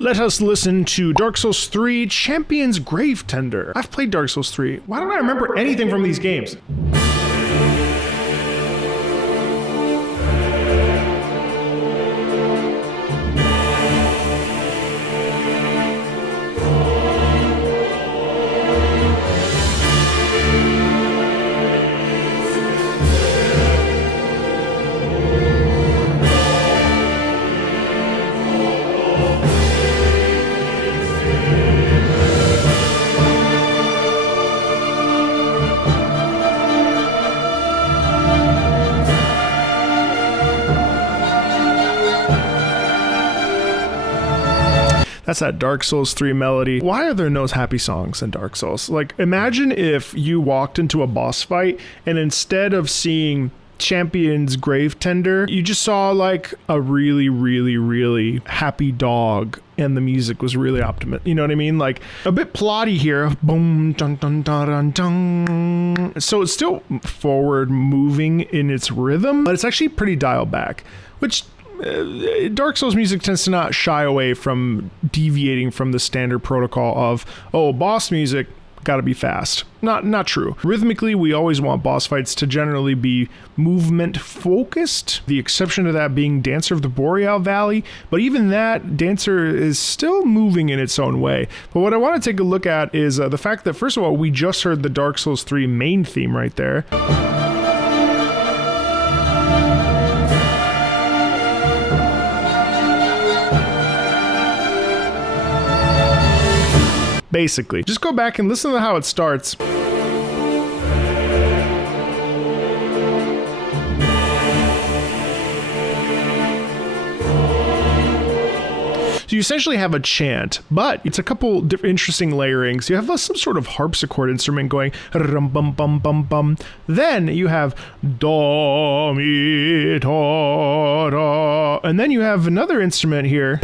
Let us listen to Dark Souls 3 Champion's Gravetender. I've played Dark Souls 3. Why don't I remember anything from these games? That's that Dark Souls 3 melody. Why are there no happy songs in Dark Souls? Like, imagine if you walked into a boss fight and instead of seeing Champion's Gravetender, you just saw like a really happy dog and the music was really optimistic. You know what I mean? Like a bit plotty here. Boom, dun, dun, dun, dun, dun. So it's still forward moving in its rhythm, but it's actually pretty dialed back, which Dark Souls music tends to not shy away from deviating from the standard protocol of, oh, boss music, gotta be fast. Not true. Rhythmically, we always want boss fights to generally be movement focused, the exception to that being Dancer of the Boreal Valley, but even that, Dancer is still moving in its own way. But what I want to take a look at is the fact that, first of all, we just heard the Dark Souls 3 main theme right there. Basically, just go back and listen to how it starts. So you essentially have a chant, but it's a couple interesting layerings. You have some sort of harpsichord instrument going rum bum bum bum bum. Then you have do mi do do, and then you have another instrument here.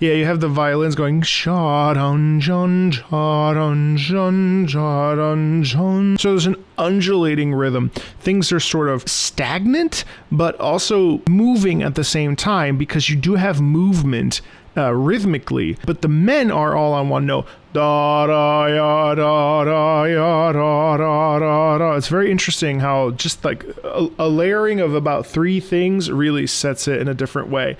Yeah, you have the violins going sha-dun, jun, sha-dun, jun, sha-dun, jun. So there's an undulating rhythm. Things are sort of stagnant, but also moving at the same time because you do have movement rhythmically, but the men are all on one note. Da da ya da da ya da da da da. It's very interesting how just like a layering of about three things really sets it in a different way.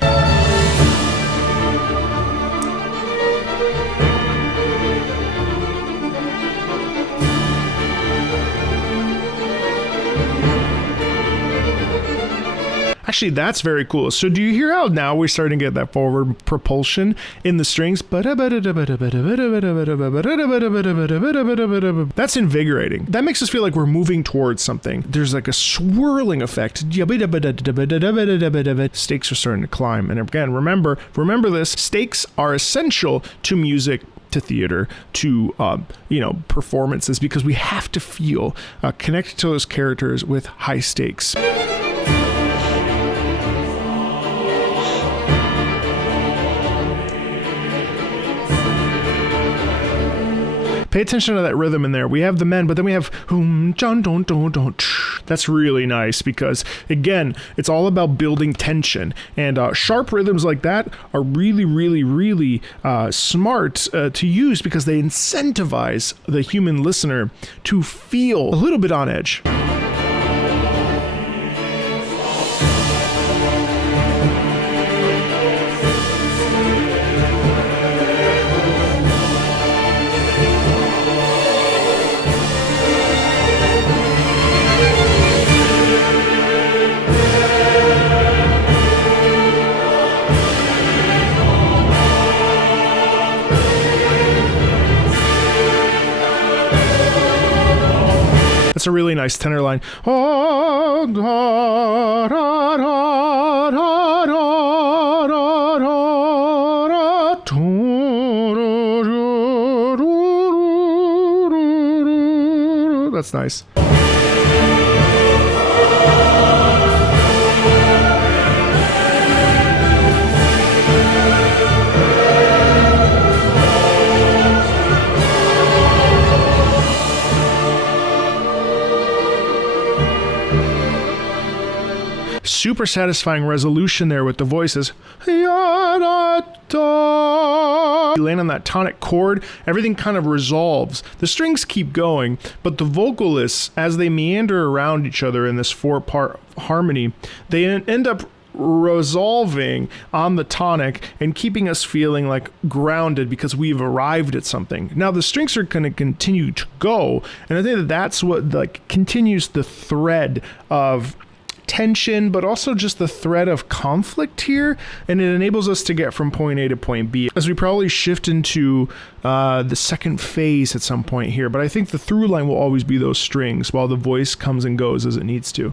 Actually, that's very cool. So do you hear how now we're starting to get that forward propulsion in the strings? That's invigorating. That makes us feel like we're moving towards something. There's like a swirling effect. Stakes are starting to climb. And again, remember this, stakes are essential to music, to theater, to performances, because we have to feel connected to those characters with high stakes. Pay attention to that rhythm in there. We have the men, but then we have that's really nice because, again, it's all about building tension. And sharp rhythms like that are really smart to use because they incentivize the human listener to feel a little bit on edge. That's a really nice tenor line. That's nice. Super satisfying resolution there with the voices. You land on that tonic chord, everything kind of resolves. The strings keep going, but the vocalists, as they meander around each other in this 4-part harmony, they end up resolving on the tonic and keeping us feeling like grounded because we've arrived at something. Now the strings are going to continue to go, and I think that that's what like continues the thread of tension, but also just the thread of conflict here, and it enables us to get from point A to point B as we probably shift into the second phase at some point here. But I think the through line will always be those strings while the voice comes and goes as it needs to.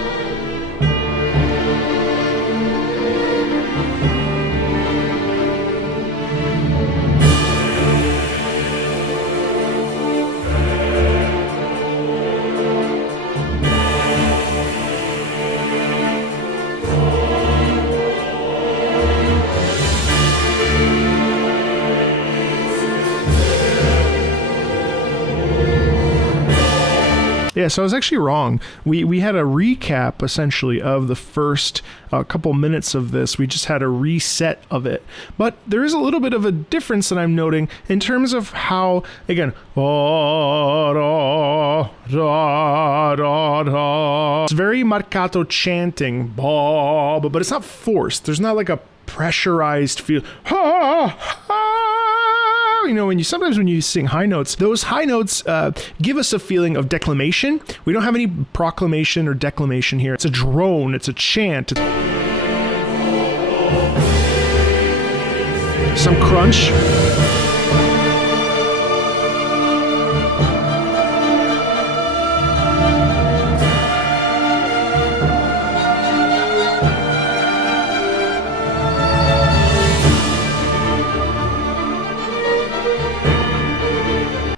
Yeah, so I was actually wrong. We had a recap, essentially, of the first couple minutes of this. We just had a reset of it. But there is a little bit of a difference that I'm noting in terms of how, again, it's very marcato chanting, but it's not forced. There's not like a pressurized feel. You know, when you sing high notes, those high notes give us a feeling of declamation. We don't have any proclamation or declamation here. It's a drone, it's a chant. Some crunch.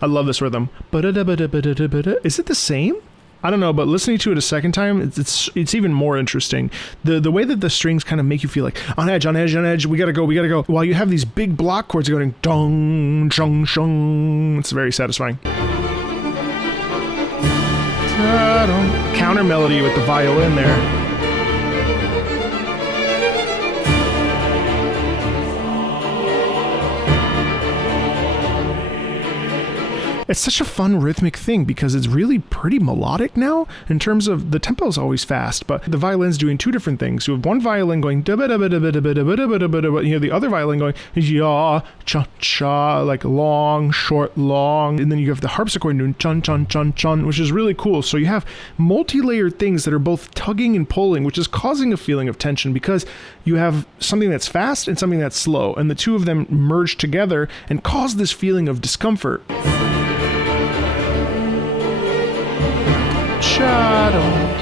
I love this rhythm. Is it the same? I don't know, but listening to it a second time, it's even more interesting. The way that the strings kind of make you feel like on edge, we gotta go. While you have these big block chords going dong, chung, chung. It's very satisfying. Counter melody with the violin there. It's such a fun rhythmic thing because it's really pretty melodic now in terms of the tempo is always fast, but the violin's doing two different things. You have one violin going you have the other violin going ya cha cha, like long, short, long, and then you have the harpsichord doing chun chun chun chun, which is really cool. So you have multi-layered things that are both tugging and pulling, which is causing a feeling of tension because you have something that's fast and something that's slow, and the two of them merge together and cause this feeling of discomfort. Shadow.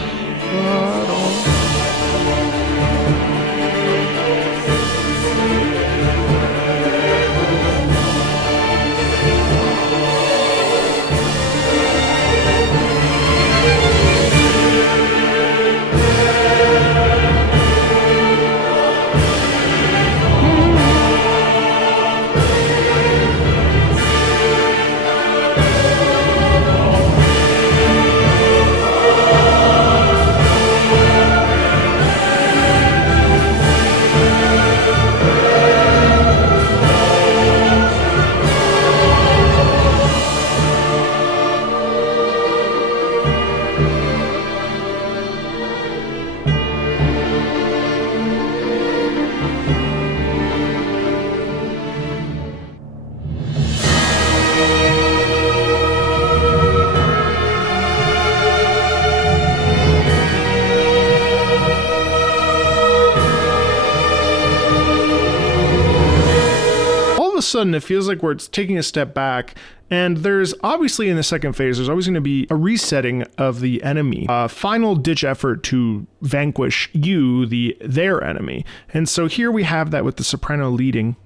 Sudden it feels like we're taking a step back, and there's obviously in the second phase there's always going to be a resetting of the enemy, a final ditch effort to vanquish their enemy. And so here we have that with the soprano leading.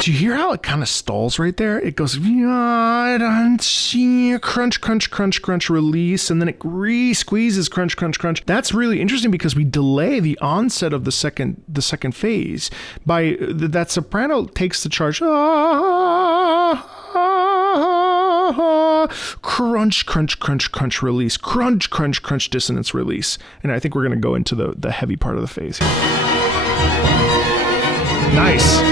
Do you hear how it kind of stalls right there. It goes crunch, crunch, crunch, crunch, release, and then it re-squeezes, crunch, crunch, crunch. That's really interesting because we delay the onset of the second phase by that soprano takes the charge. Crunch, crunch, crunch, crunch, release. Crunch, crunch, crunch, dissonance, release. And I think we're going to go into the heavy part of the phase here. Nice.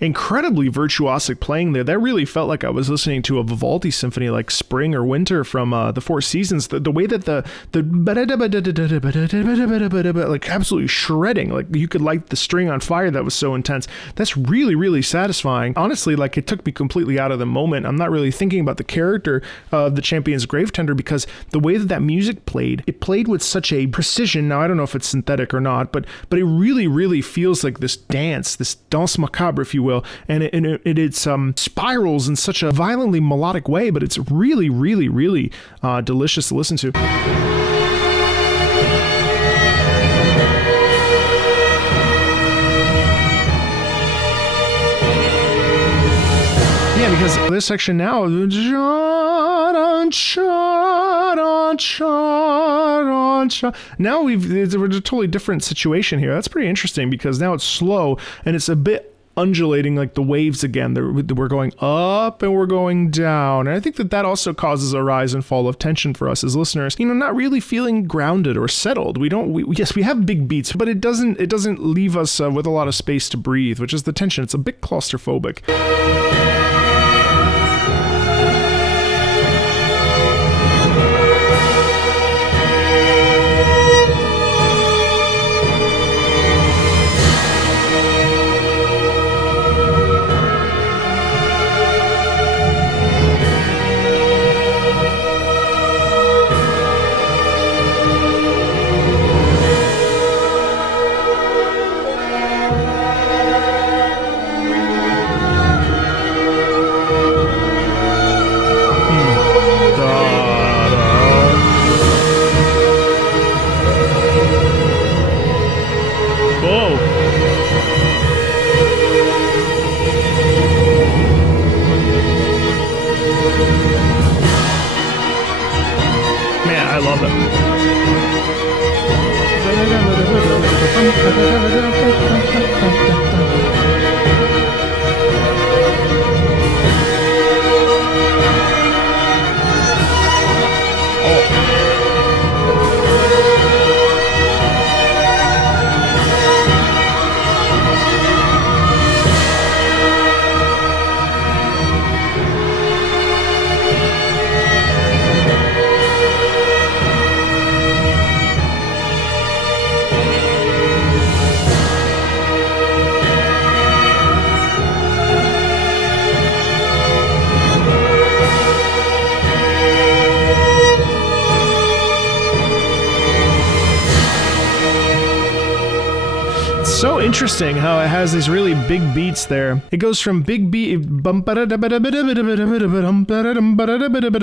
Incredibly virtuosic playing there. That really felt like I was listening to a Vivaldi symphony, like spring or winter from the Four Seasons. The way that the like absolutely shredding, like you could light the string on fire. That was so intense. That's really, really satisfying. Honestly, like it took me completely out of the moment. I'm not really thinking about the character of the champion's Gravetender because the way that music played, it played with such a precision. Now I don't know if it's synthetic or not, but it really, really feels like this danse macabre, if you will, and it's spirals in such a violently melodic way, but it's really, really, really delicious to listen to. Yeah, because this section now, now we're a totally different situation here. That's pretty interesting because now it's slow and it's a bit undulating like the waves again. We're going up and we're going down. And I think that also causes a rise and fall of tension for us as listeners, not really feeling grounded or settled. Yes, we have big beats, but it doesn't leave us with a lot of space to breathe, which is the tension. It's a bit claustrophobic. So interesting how it has these really big beats there. It goes from big beat,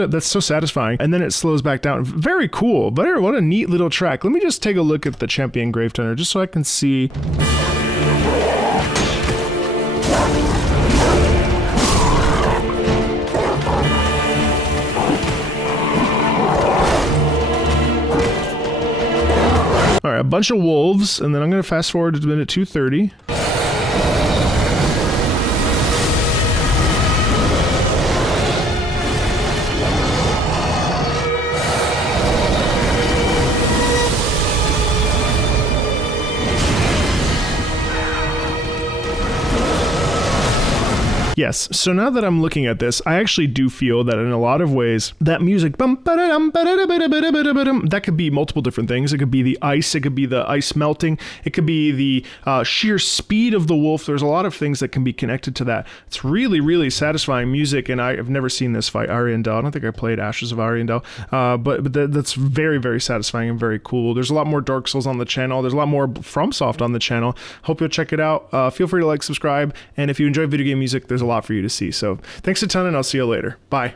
that's so satisfying, and then it slows back down. Very cool. What a neat little track. Let me just take a look at the Champion Gravetender just so I can see. All right, a bunch of wolves, and then I'm going to fast forward to minute 2:30. Yes, so now that I'm looking at this, I actually do feel that in a lot of ways, that music, that could be multiple different things. It could be the ice, it could be the ice melting, it could be the sheer speed of the wolf. There's a lot of things that can be connected to that. It's really, really satisfying music, and I've never seen this fight, Ariandel. I don't think I played Ashes of Ariandel, but that's very, very satisfying and very cool. There's a lot more Dark Souls on the channel. There's a lot more FromSoft on the channel. Hope you'll check it out. Feel free to like, subscribe, and if you enjoy video game music, there's a lot for you to see. So thanks a ton, and I'll see you later. Bye.